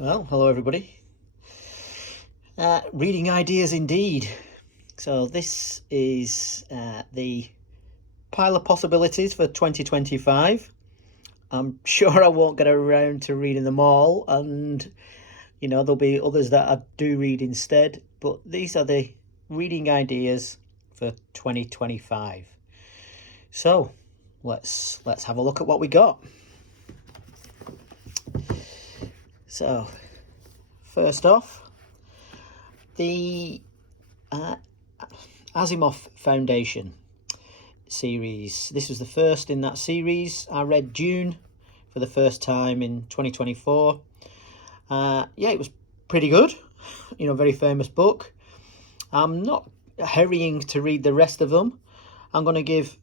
Well, hello everybody. Reading ideas indeed. So this is the pile of possibilities for 2025. I'm sure I won't get around to reading them all, and there'll be others that I do read instead, but these are the reading ideas for 2025. So let's have a look at what we got. So first off, the Asimov Foundation series. This was the first in that series. I read Dune for the first time in 2024. It was pretty good. Very famous book. I'm not hurrying to read the rest of them. I'm going to give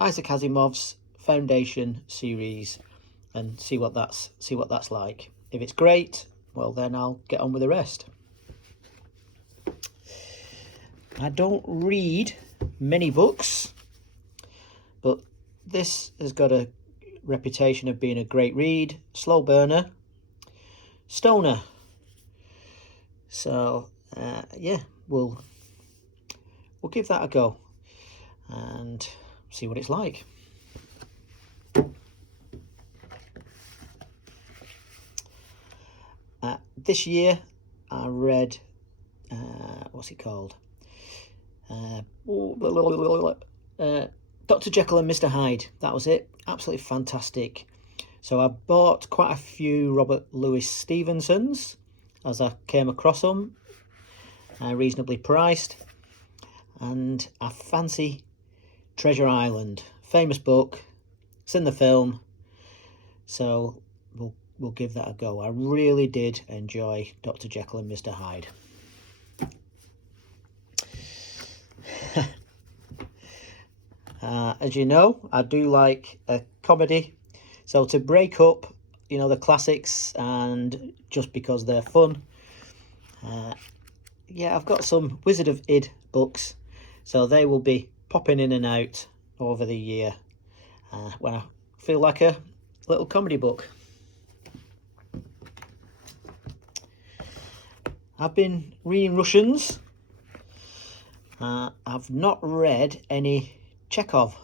Isaac Asimov's Foundation series and see what that's like. If it's great, well then I'll get on with the rest. I don't read many books, but this has got a reputation of being a great read. Slow burner, stoner. So we'll give that a go and see what it's like. This year I read what's it called? Dr. Jekyll and Mr. Hyde. That was it. Absolutely fantastic. So I bought quite a few Robert Louis Stevensons as I came across them, reasonably priced, and I fancy Treasure Island. Famous book. It's in the film, so we'll give that a go. I really did enjoy Dr. Jekyll and Mr. Hyde. As you know, I do like a comedy, so to break up, the classics and just because they're fun, I've got some Wizard of Id books, so they will be popping in and out over the year when I feel like a little comedy book. I've been reading Russians. I've not read any Chekhov,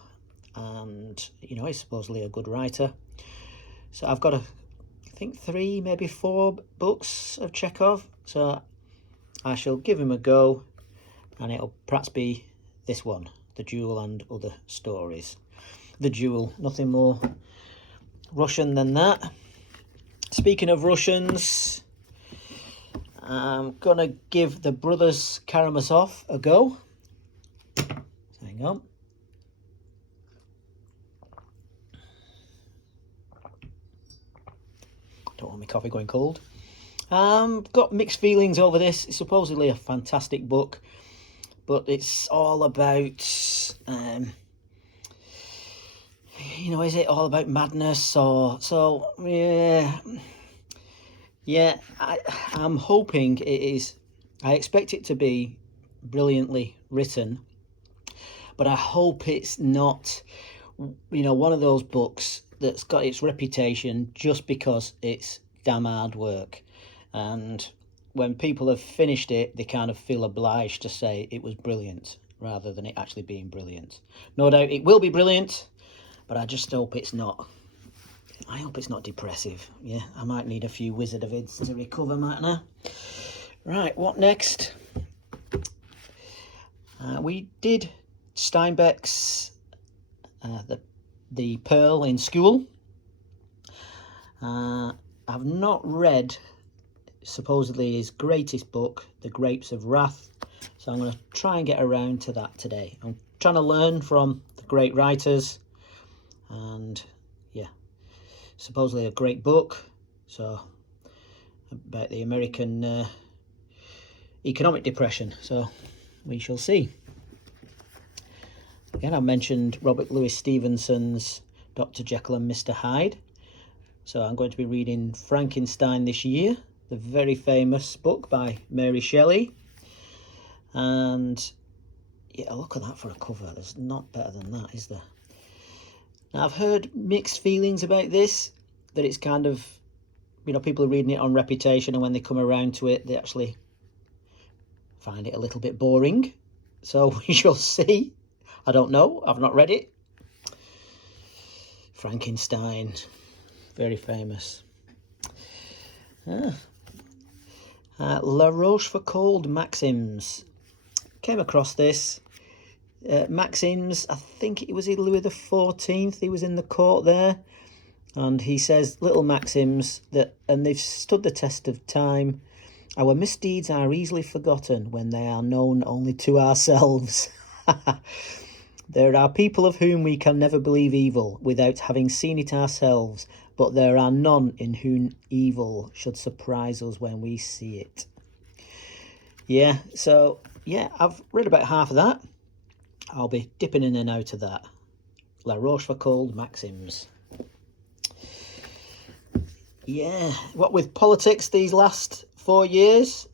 and he's supposedly a good writer. So I've got I think 3, maybe 4 books of Chekhov. So I shall give him a go, and it'll perhaps be this one, The Duel and Other Stories. The Duel, nothing more Russian than that. Speaking of Russians, I'm gonna give The Brothers Karamazov a go. Hang on. Don't want my coffee going cold. Got mixed feelings over this. It's supposedly a fantastic book, but it's all about, is it all about madness or so? Yeah. I'm hoping it is. I expect it to be brilliantly written, but I hope it's not, one of those books that's got its reputation just because it's damn hard work, and when people have finished it, they kind of feel obliged to say it was brilliant rather than it actually being brilliant. No doubt it will be brilliant, but I just hope it's not. I hope it's not depressive. Yeah, I might need a few Wizard of Ids to recover, mightn't I? Right, what next? We did Steinbeck's the Pearl in school. I've not read supposedly his greatest book, The Grapes of Wrath, so I'm going to try and get around to that today. I'm trying to learn from the great writers, and supposedly a great book, so about the American economic depression, so we shall see. Again, I mentioned Robert Louis Stevenson's Dr. Jekyll and Mr. Hyde, so I'm going to be reading Frankenstein this year, the very famous book by Mary Shelley, and look at that for a cover. There's not better than that, is there? Now, I've heard mixed feelings about this, that it's kind of you know, people are reading it on reputation, and when they come around to it, they actually find it a little bit boring. So we shall see. I don't know. I've not read it. Frankenstein, very famous. La Rochefoucauld Maxims. Came across this. Maxims, I think it was Louis XIV. He was in the court there, and he says little maxims that, and they've stood the test of time. Our misdeeds are easily forgotten when they are known only to ourselves. There are people of whom we can never believe evil without having seen it ourselves, but there are none in whom evil should surprise us when we see it. Yeah, so, yeah, I've read about half of that. I'll be dipping in and out of that. La Rochefoucauld Maxims. Yeah, what with politics these last 4 years,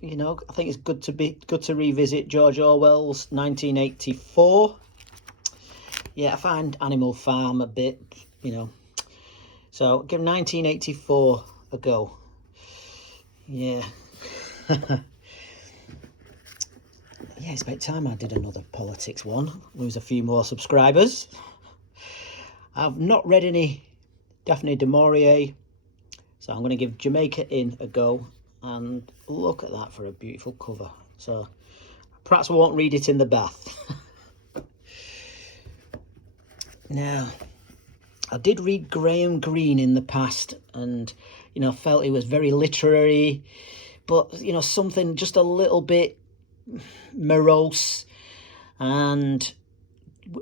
you know, I think it's good to revisit George Orwell's 1984. Yeah, I find Animal Farm a bit, you know, so give 1984 a go. Yeah. Yeah, it's about time I did another politics one. Lose a few more subscribers. I've not read any Daphne du Maurier, so I'm going to give Jamaica Inn a go. And look at that for a beautiful cover. So perhaps I won't read it in the bath. Now, I did read Graham Greene in the past, and, you know, felt it was very literary, but, you know, something just a little bit morose. And,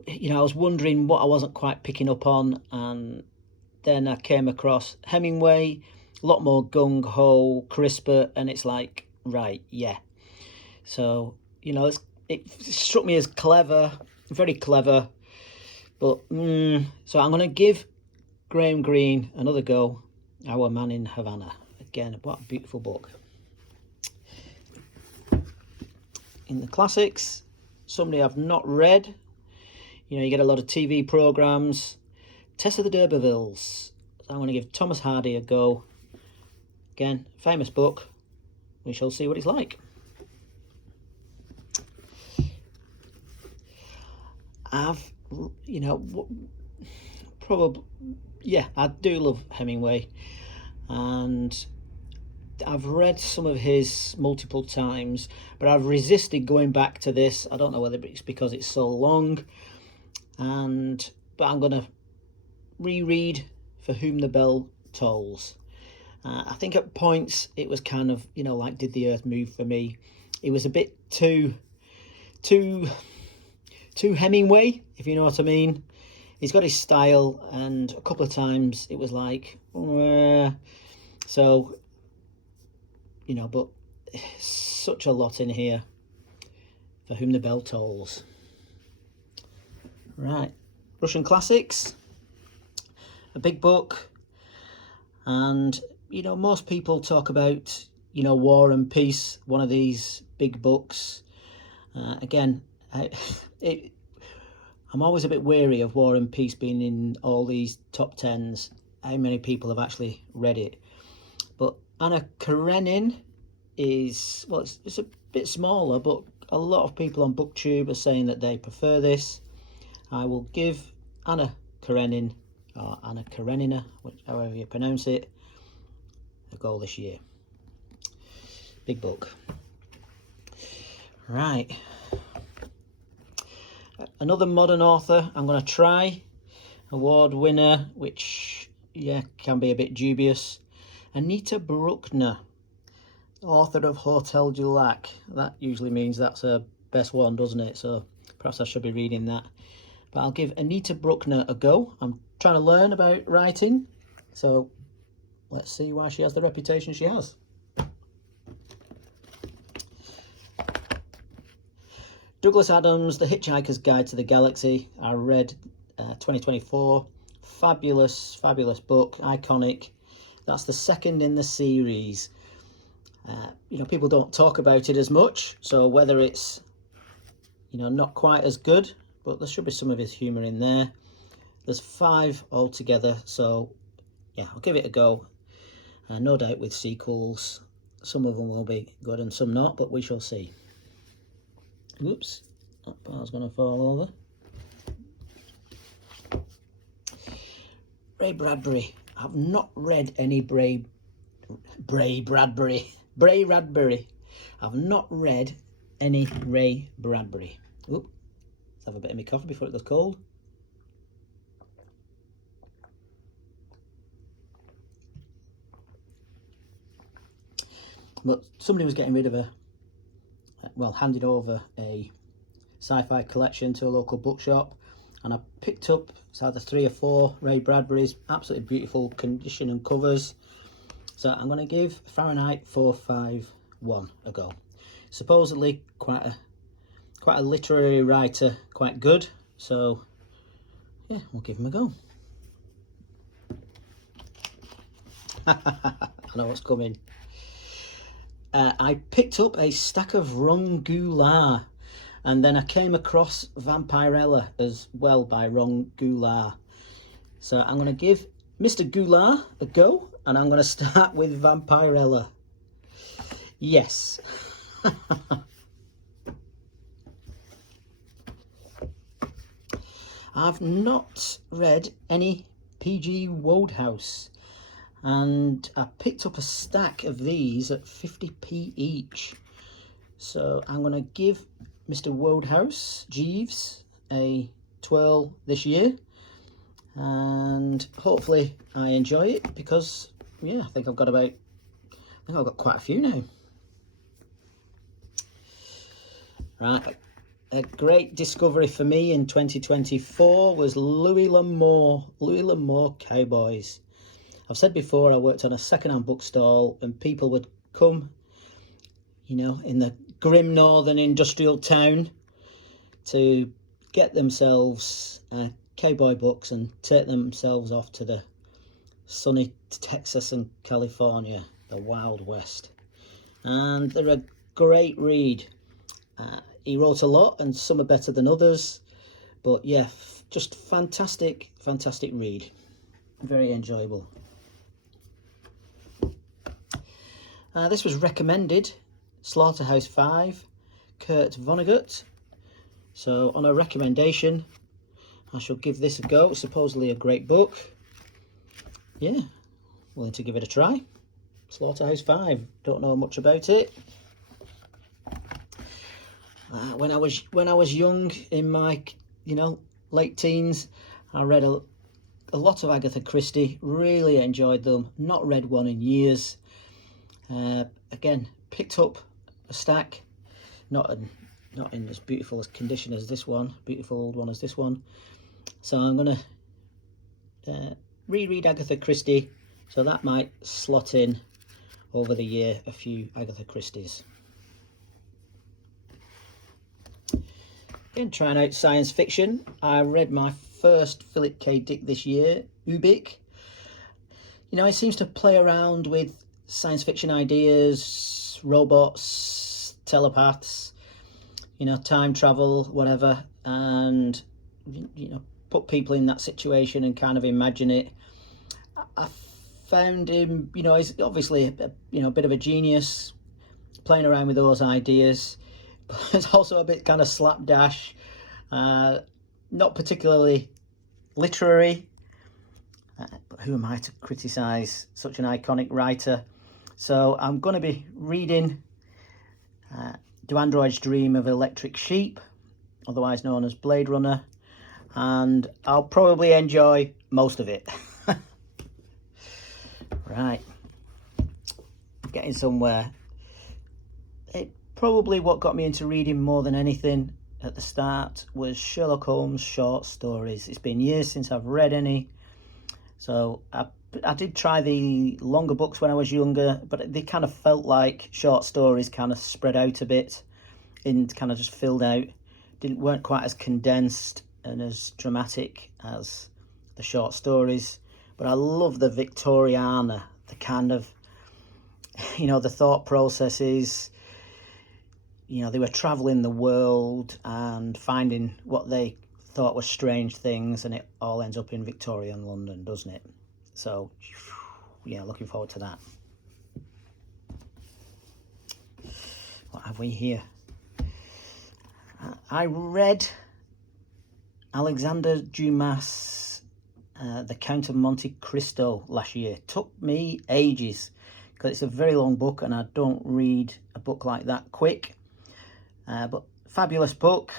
you know, I was wondering what I wasn't quite picking up on, and then I came across Hemingway, a lot more gung-ho, crisper, and it's like, right, yeah. So, you know, it struck me as clever, very clever, but, so I'm going to give Graham Greene another go. Our Man in Havana. Again, what a beautiful book. In the classics, somebody I've not read. You know, you get a lot of TV programmes. Tess of the D'Urbervilles. So I'm going to give Thomas Hardy a go. Again, famous book. We shall see what it's like. I've, you know, probably, yeah, I do love Hemingway, and I've read some of his multiple times, but I've resisted going back to this. I don't know whether it's because it's so long, but I'm going to reread For Whom the Bell Tolls. I think at points it was kind of, you know, like Did the Earth Move for me. It was a bit too Hemingway, if you know what I mean. He's got his style, and a couple of times it was like, so, you know, but such a lot in here. For Whom the Bell Tolls. Right, Russian classics, a big book, and, you know, most people talk about, you know, War and Peace, one of these big books. Again, I'm always a bit wary of War and Peace being in all these top tens. How many people have actually read it? But Anna Karenina is, well, it's a bit smaller, but a lot of people on BookTube are saying that they prefer this. I will give Anna Karenina, or Anna Karenina, however you pronounce it, a go this year. Big book. Right. Another modern author I'm going to try. Award winner, which, yeah, can be a bit dubious. Anita Bruckner, author of Hotel du Lac. That usually means that's her best one, doesn't it? So perhaps I should be reading that. But I'll give Anita Bruckner a go. I'm trying to learn about writing, so let's see why she has the reputation she has. Douglas Adams, The Hitchhiker's Guide to the Galaxy. I read 2024. Fabulous, fabulous book, iconic. That's the second in the series. You know, people don't talk about it as much, so whether it's, you know, not quite as good, but there should be some of his humour in there. There's 5 altogether, so yeah, I'll give it a go. No doubt with sequels, some of them will be good and some not, but we shall see. Whoops, that bar's going to fall over. Ray Bradbury. I've not read any Bray Bradbury. I've not read any Ray Bradbury. Oop, let's have a bit of my coffee before it goes cold. But somebody was getting rid of handed over a sci-fi collection to a local bookshop, and I picked up, it's either 3 or 4 Ray Bradbury's, absolutely beautiful condition and covers. So I'm going to give Fahrenheit 451 a go. Supposedly quite a literary writer, quite good. So yeah, we'll give him a go. I know what's coming. I picked up a stack of Ron Goulart, and then I came across Vampirella as well by Ron Goulart. So I'm going to give Mr. Goulart a go, and I'm going to start with Vampirella. Yes. I've not read any P.G. Wodehouse, and I picked up a stack of these at 50p each. So I'm going to give Mr. Wodehouse, Jeeves, a twirl this year, and hopefully I enjoy it, because yeah, I think I've got quite a few now. Right, a great discovery for me in 2024 was Louis L'Amour Cowboys. I've said before, I worked on a second-hand bookstall, and people would come, you know, in the grim northern industrial town to get themselves cowboy books and take themselves off to the sunny Texas and California, the Wild West. And they're a great read. He wrote a lot, and some are better than others, but yeah, just fantastic read. Very enjoyable. This was recommended, Slaughterhouse-Five, Kurt Vonnegut. So on a recommendation, I shall give this a go. Supposedly a great book. Yeah, willing to give it a try. Slaughterhouse-Five, don't know much about it. When I was young, in my late teens, I read a lot of Agatha Christie. Really enjoyed them. Not read one in years. Again, picked up a stack, not in as beautiful as condition as this one, beautiful old one as this one. So I'm gonna reread Agatha Christie, so that might slot in over the year a few Agatha Christies. Again, trying out science fiction. I read my first Philip K. Dick this year, Ubik. You know, he seems to play around with science fiction ideas, robots, telepaths, you know, time travel, whatever, and you know, put people in that situation and kind of imagine it. I found him, you know, he's obviously a bit of a genius, playing around with those ideas, but it's also a bit kind of slapdash, not particularly literary. But who am I to criticise such an iconic writer? So I'm going to be reading Do Androids Dream of Electric Sheep, otherwise known as Blade Runner, and I'll probably enjoy most of it. Right, getting somewhere. Probably what got me into reading more than anything at the start was Sherlock Holmes short stories. It's been years since I've read any, so I did try the longer books when I was younger, but they kind of felt like short stories, kind of spread out a bit and kind of just filled out. Weren't quite as condensed and as dramatic as the short stories. But I love the Victoriana, the kind of, you know, the thought processes. You know, they were travelling the world and finding what they thought were strange things, and it all ends up in Victorian London, doesn't it? So, yeah, looking forward to that. What have we here? I read Alexander Dumas' The Count of Monte Cristo last year. Took me ages because it's a very long book and I don't read a book like that quick. But fabulous book.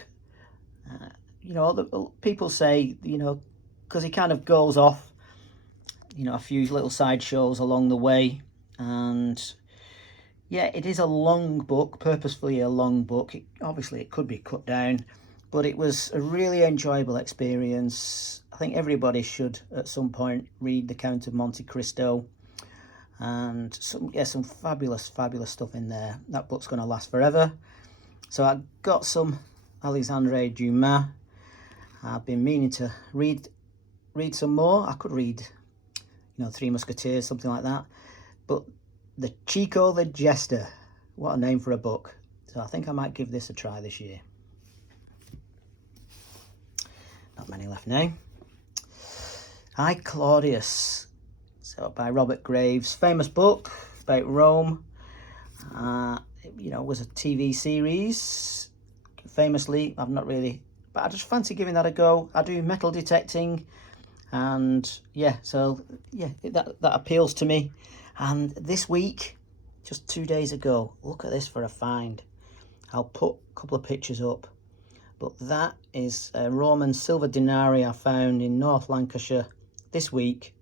You know, people say, you know, because he kind of goes off, you know, a few little side shows along the way. And yeah, it is a long book, purposefully a long book. Obviously, it could be cut down, but it was a really enjoyable experience. I think everybody should, at some point, read The Count of Monte Cristo. And some fabulous stuff in there. That book's going to last forever. So I got some Alexandre Dumas. I've been meaning to read some more. I could read, you know, Three Musketeers, something like that. But the Chico the Jester, what a name for a book. So I think I might give this a try this year. Not many left now. I, Claudius, so by Robert Graves, famous book about Rome. You know, it was a TV series. Famously, I've not really, but I just fancy giving that a go. I do metal detecting, and yeah, so yeah, that appeals to me. And this week, just 2 days ago, look at this for a find. I'll put a couple of pictures up, but that is a Roman silver denarii I found in North Lancashire this week.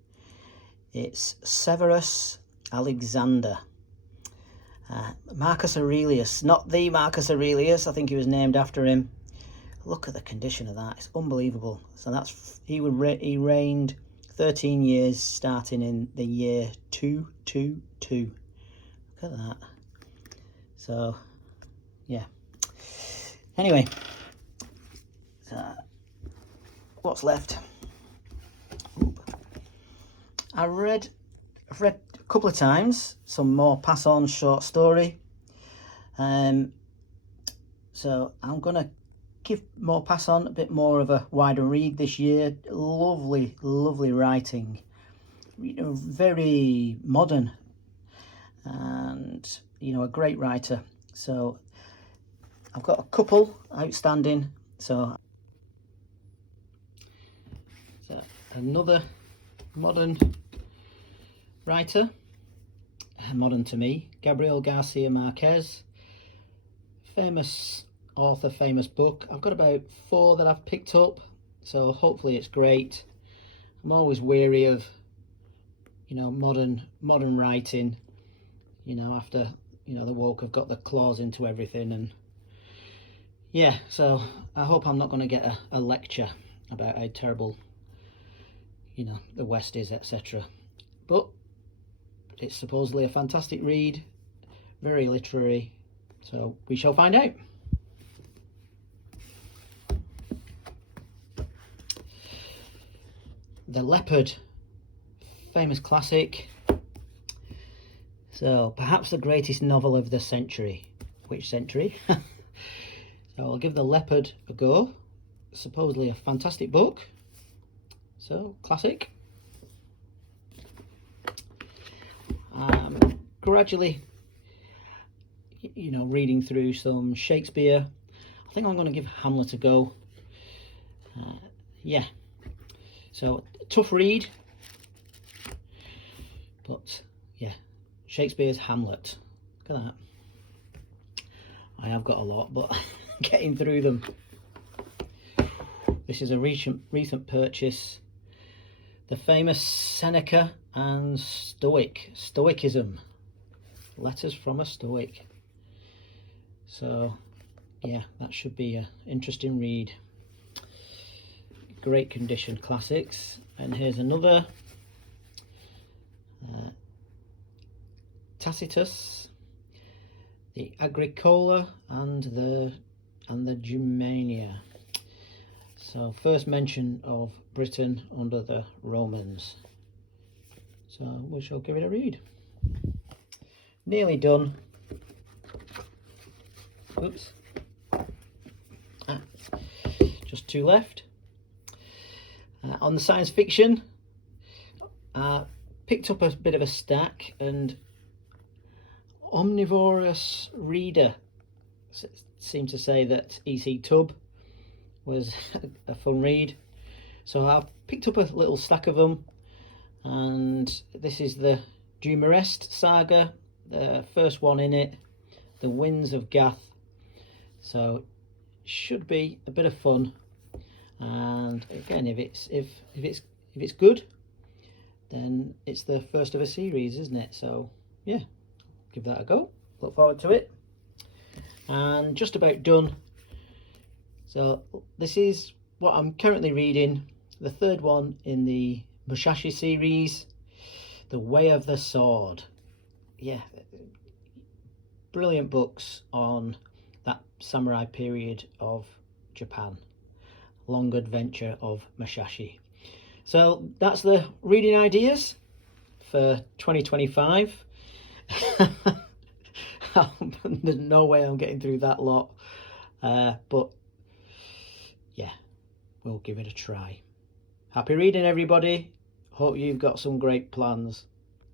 It's Severus Alexander. Marcus Aurelius, not the Marcus Aurelius, I think he was named after him. Look at the condition of that, it's unbelievable. So that's he reigned 13 years starting in the year 222. Look at that. So yeah, anyway, what's left? I've read a couple of times some Maupassant short story. So I'm going to give Maupassant a bit more of a wider read this year. Lovely writing. You know, very modern. And, you know, a great writer. So I've got a couple outstanding. So another modern writer, modern to me, Gabriel Garcia Marquez, famous author, famous book. I've got about 4 that I've picked up, so hopefully it's great. I'm always wary of, you know, modern writing, you know, after, you know, the woke have got the claws into everything. And yeah, so I hope I'm not going to get a lecture about how terrible, you know, the West is, etc. But it's supposedly a fantastic read, very literary, so we shall find out. The Leopard, famous classic. So perhaps the greatest novel of the century. Which century? So I'll give The Leopard a go. Supposedly a fantastic book. So classic. Gradually, you know, reading through some Shakespeare. I think I'm going to give Hamlet a go. Yeah, so tough read, but yeah, Shakespeare's Hamlet. Look at that. I have got a lot, but getting through them. This is a recent purchase. The famous Seneca and Stoicism. Letters from a Stoic. So yeah, that should be an interesting read. Great condition classics. And here's another, Tacitus, the Agricola and the Germania. So first mention of Britain under the Romans. So we shall give it a read. Nearly done. Oops. Just 2 left. On the science fiction, picked up a bit of a stack, and Omnivorous Reader seemed to say that E.C. Tubb was a fun read. So I've picked up a little stack of them, and this is the Dumarest saga, the first one in it, The Winds of Gath. So should be a bit of fun, and again, if it's good, then it's the first of a series, isn't it? So yeah, give that a go. Look forward to it. And just about done. So this is what I'm currently reading, the third one in the Musashi series, The Way of the Sword. Yeah, brilliant books on that samurai period of Japan. Long Adventure of Musashi. So that's the reading ideas for 2025. There's no way I'm getting through that lot, but yeah, we'll give it a try. Happy reading, everybody. Hope you've got some great plans.